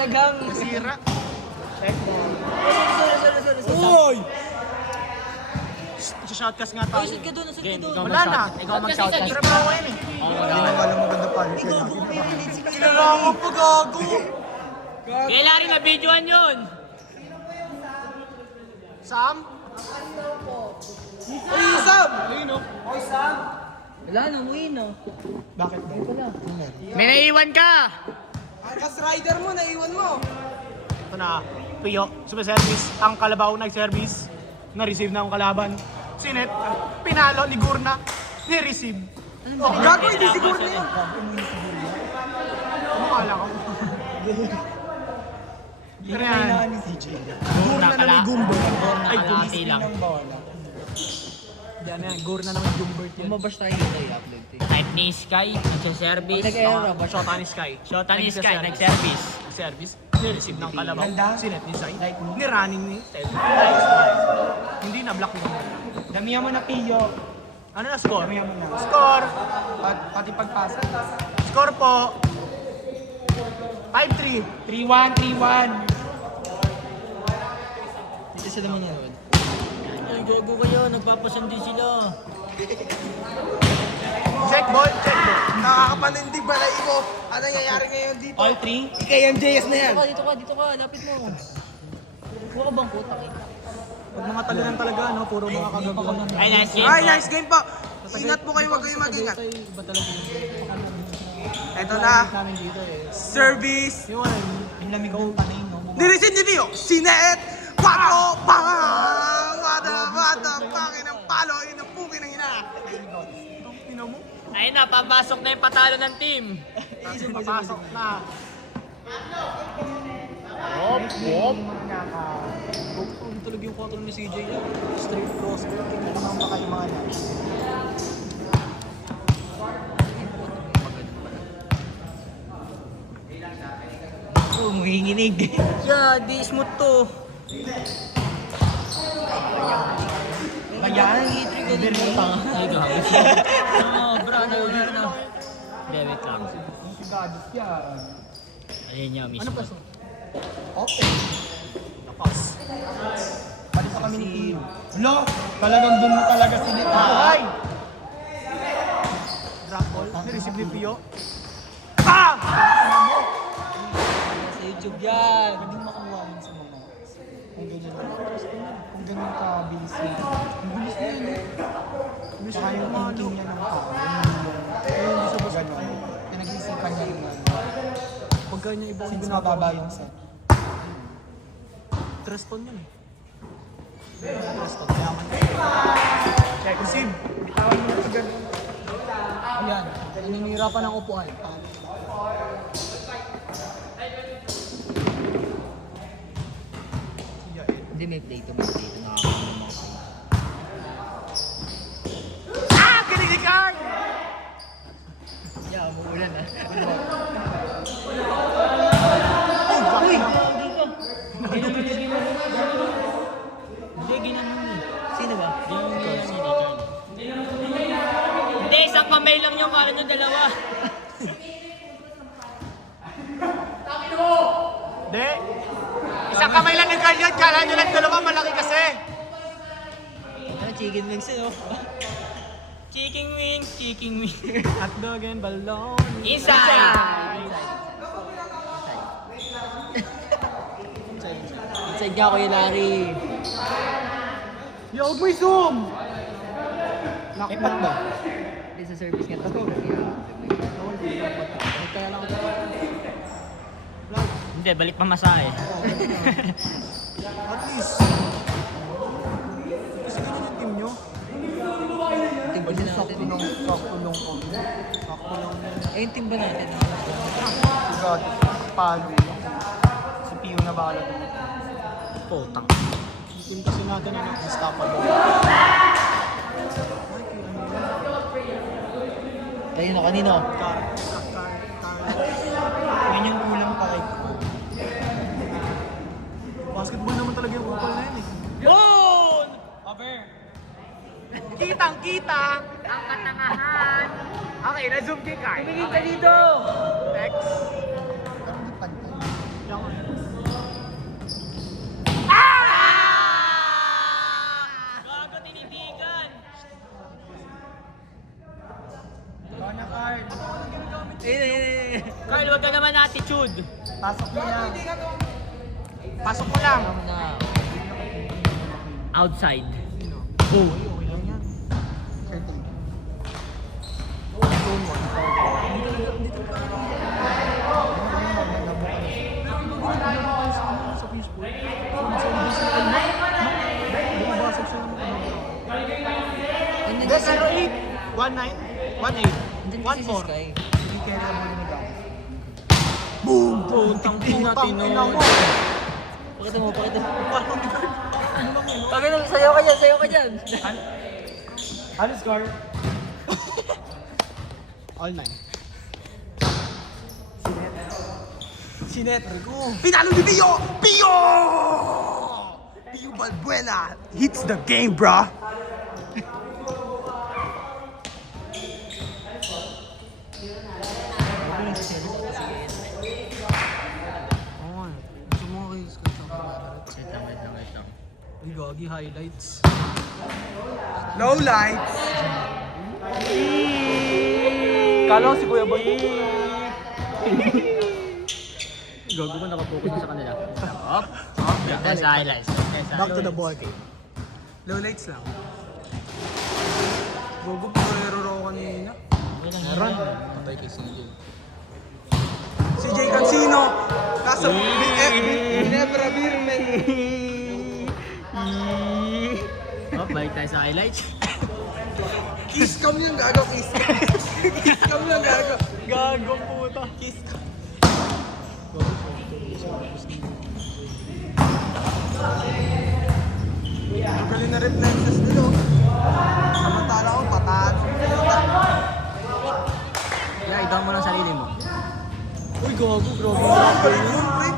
talagang. Sira. Uy! Shoutcast nga tayo. Usod ka doon, usod ka doon. Wala na. Ikaw mag-shoutcast. Pero pa ako yan eh. Hindi na wala maganda palo. Kailangan pa gago. Kailangan rin na videoan yun. Sam? Uy, Sam! Ayun o. Wala na, umuwi na. Bakit ba? May naiwan ka. Angkas rider mo, naiwan mo. Ito na. Pio. Sumaservice. Ang kalabaw nag-service. Na-receive na ang kalaban. Sinet. Pinalo. Ligur na. Ni-receive. Gago, hindi siguro na yun. Ano kala ko? Pero yan. ni CJ. Gur na may gumbo. Ay, gumisi lang. Yan yan. Gur na naman Jumbert yan. Mabash tayo dito i-upload to. Type ni Sky, nagsa-service. Nag-era ba? Shota ni Sky. Shota ni Sky, nag-service. Service. Ni-receive ng kalabaw. Sinet ni Sai. Like me. Ni-running ni Ted. Hindi na block mo. Damihan mo na Pio. Ano na score? Damihan mo na. Score! Pati pagpasa. Score po! 5-3. 3-1, 3-1. Dito sila manood. Ay, gago kayo, nagpapasandi sila. Check ball, check ball. Nakakapanindig balay mo. Ano nangyayari ngayon dito? All 3. Ikay MJS na yan. Dito ka, lapit mo. Huwag ka bang puta kita? Pag mga talunan talaga, no? Puro mga kagagawa. Ay, nice game. Ay, nice game po. Ingat po kayo, huwag kayong mag-ingat. Iba talaga yun. Eto na. Namin dito eh. Service. Yung ano, Ang lamig ng panay, no? Nirisin ni Pio. Sinet. 4. Bang! Wada, pangin ng palo. Inapukin ng ina. ang pina mo. Ayun na, papasok na yung patalo ng team. Papasok na. Hop, hop. Ano talaga yung control ni CJ yan? Straight cross. Ano naman pa kayo mga lahat? Oh, muhinginig. Yeah, di smooth to. Bayan, i-trigger mo. Ay, gago. Bro, na-order na. Hindi, wait lang. Sigados yan. Ayun niya, mismo. Ano pa so? Open. Lakas. Pati pa kami ni Pio. Lo, talagang dun mo talaga sinita. Ay! Drop ball. Ni-receive ni Pio. Ah! Sa YouTube yan. Pwede makakuha yun sa mga kung ganyan ka. Kung ganyan ka, bilis na. Ang bilis na yun eh. Tsaka yung thinking niya ng tao. Yung hindi sa ganun. Pinag-iisipan niya yung Pag ganyan iba ang since ginagawa. mababa yung set. Trust on yun eh. Trust on. Yaman. Check. Receive. Bitawan mo na agad. Ayan, naninira pa ng upuan. Hindi, may play to. Nakakaano mo ako. Ah! Kinikikan! Yeah, umuulan ah. Uy! Hindi, ginanong eh. Sino ba? Hindi, isang kamay lang yung kala nyo dalawa. Hindi. Isang kamay lang yung ganyan. Kala nyo lang dalawa. Malaki kasi. Ano, chicken wings eh, oh. Chicken wings, chicken wings. Hotdog and balloon. Inside! Inside ka, Kuya Larry. Yo, huwag mo i-zoom! Epat ba? Hindi, sa service nga to. Kaya lang ako. Hindi, balik pamasahe. At least. Kasi ganyan yung team nyo. Timba din natin. Sakto lang ko. Sakto lang. Eh, yung timba natin. God, palo. Si Pio na bala. Putang. Yung team kasi natin ano, unstoppable. Kayo na kanino? Yan yung kulang pa kay Basketball naman talaga yung kupal na yun eh. Yun! Over. Kitang-kita! Ang katangahan! Okay, na-zoom kay Kai. Tumingin ka dito! Next. Parang di pantay. Yung ako. Gago, tinitigan! Bana card. Carl, wag ka naman attitude. Pasok mo na. Pasok mo lang. Outside. Oh, okay lang yan. Curtain. Zone 1. Sa peaceful. Bumabasag siya ng Hindi, 0-8. 1-9. 1-8. 1-4. Hindi kaya na mo na daw. Boom! Putang ina, tinod. Pakita mo, pakita mo. Pakita mo, sayaw ka dyan, sayaw ka dyan. Ano score? All 9. Sinet. Pinalo ni Pio! Pio! Pio Balbuena hits the game, bro. Oo nga. Gusto mo kayo Wait lang. Uy, gagi, highlights. Low lights. Kala ko si Kuya Boy. Gago ko nakapokus na sa kanila. Up. Yan sa highlights. Back to the ball game. Low lights lang. Gogo, puro raw kanina. Meron. Patay kay CJ. Si Jay Cancino. Nasa Ginebra Birmen. Up, balik tayo sa highlights. Kiss cam yung gago, kiss cam. Kiss cam yung gago. Gagong puta. Kiss cam. Ang galing na reflexes nila. Samantala ko, pataas. Yeah, ikaw mo lang sarili mo. Uy, gago, grabe. Ang galing nun, pre.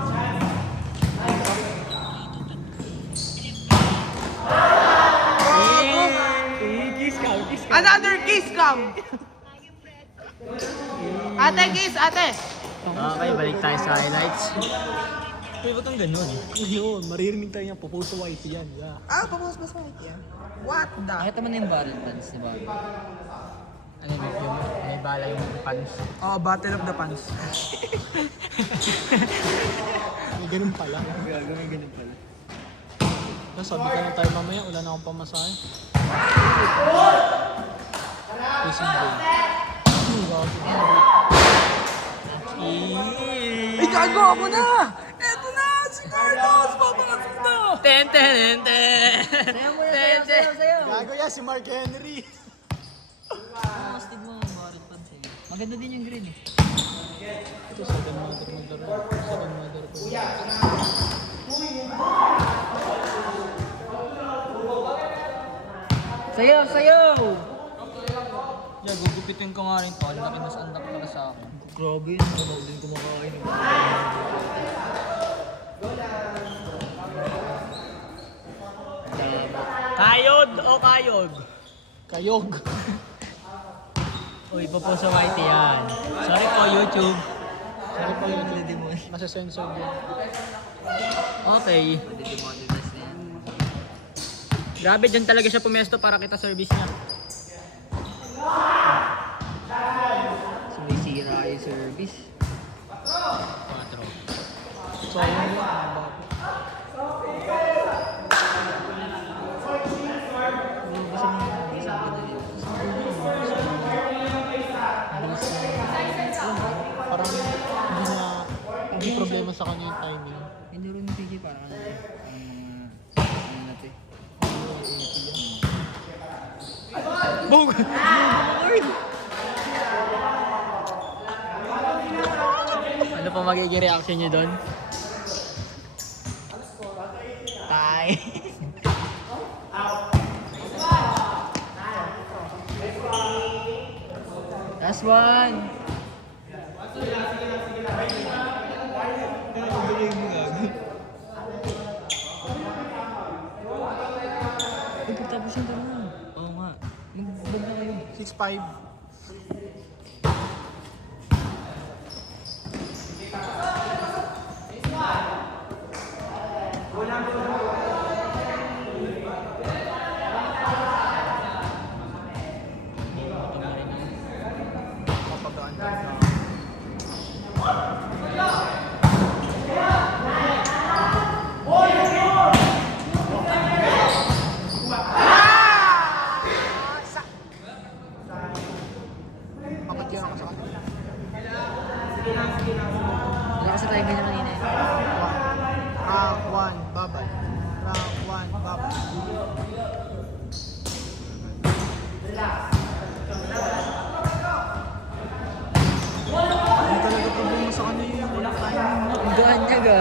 Another kiss cam! Ate, kiss, ate! Okay, balik tayo sa highlights. Uy, ba't ang ganun? Yun, maririnig tayo niya, popost sa white yan. Yeah. Ah, papawas ba sa yan? What the? Nakita mo na yung barrel pants, di ba? Ano yung may bala yung pants? Oh, Battle of the Pants. May ganun pala. Gagawin ganun pala. Sabi ka na tayo mamaya, wala na akong pamasahe. Racing game. Ay, gago ako na! Eto na! Si Carlos! Papakasok na! Ten. Sayaw. Gago yan, si Mark Henry. Astig mo ang barrel pants eh. Maganda din yung green eh. Ito, second mother maglaro. Second mother ko. Sayaw! Yeah, gugupitin ko nga rin to. Laki mas andak para sa akin. Grabe yun, mabaw din kumakain. Kayod o kayog? Kayog. Uy, po sa whitey yan. Sorry po, YouTube. Sorry pa yun. Nasa-sensor din. Okay. Grabe, dyan talaga siya pumesto para kita service niya. Sumisira yung service. 4. So, ayun yun. Parang hindi problema sa kanya yung timing. Hindi rin ni PJ parang ano natin. Bog! Ano pa magiging reaction niyo doon? Tay. Last one. Ay, pagtapos yung tanong. Oo nga. Magbag na kayo. 6'5". Mapagaan talaga. Kapag ako sa kanila. Wala kasi tayo ganyan kanina eh. Round 1, babay. Round 1, babay. Hindi talaga problema sa kanila yung wala timing mo. Ang gaan niya ga.